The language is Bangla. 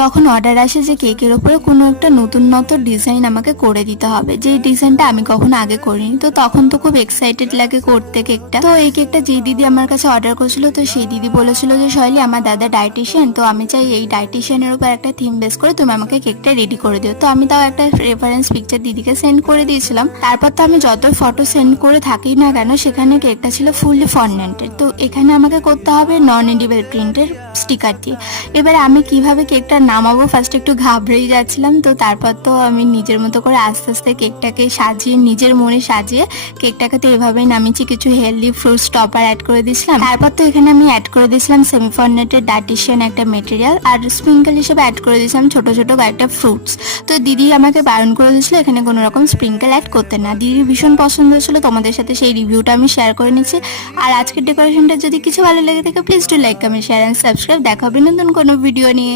যখন অর্ডার আসে যে কেকের ওপরে কোনো একটা নতুন ডিজাইন আমাকে করে দিতে হবে, যে ডিজাইনটা আমি কখনো আগে করিনি, তো তখন তো খুব এক্সাইটেড লাগে করতে কেকটা। তো এই কেকটা যে দিদি আমার কাছে অর্ডার করেছিল, তো সেই দিদি বলেছিল যে শৈলী, আমার দাদা ডায়েটিশিয়ান, তো আমি চাই এই ডায়েটিশিয়ানের উপর একটা থিম বেস করে তুমি আমাকে কেকটা রেডি করে দিও। তো আমি তাও একটা রেফারেন্স পিকচার দিদিকে সেন্ড করে দিয়েছিলাম। তারপর তো আমি যত ফটো সেন্ড করে থাকি না কেন, সেখানে কেকটা ছিল ফুললি ফন্ডেন্টেড। তো এখানে আমাকে করতে হবে নন এডিবল প্রিন্টের স্টিকার দিয়ে। এবারে আমি কিভাবে কেকটা নামাবো, ফার্স্ট একটু ঘাবড়েই যাচ্ছিলাম। তো তারপর তো আমি নিজের মতো করে আস্তে আস্তে কেকটাকে সাজিয়ে, নিজের মনে সাজিয়ে কেকটাকে তো এভাবেই নামিয়েছি। কিছু হেলদি ফ্রুটস টপার অ্যাড করে দিয়েছিলাম। তারপর তো এখানে আমি অ্যাড করে দিয়েছিলাম সেমিফর্নেটেড ডায়েটিশিয়ান একটা মেটেরিয়াল, আর স্প্রিঙ্কেল হিসেবে অ্যাড করে দিয়েছিলাম ছোট ছোট কয়েকটা ফ্রুটস। তো দিদি আমাকে বারণ করে দিয়েছিল এখানে কোনো রকম স্প্রিঙ্কেল অ্যাড করতে না। দিদির ভীষণ পছন্দ হয়েছিল, তোমাদের সাথে সেই রিভিউটা আমি শেয়ার করে নিচ্ছি। আর আজকের ডেকোরেশনটা যদি কিছু ভালো লেগে থাকে, please do like, comment, share and subscribe. দেখা হবে নতুন কোনো ভিডিও নিয়ে।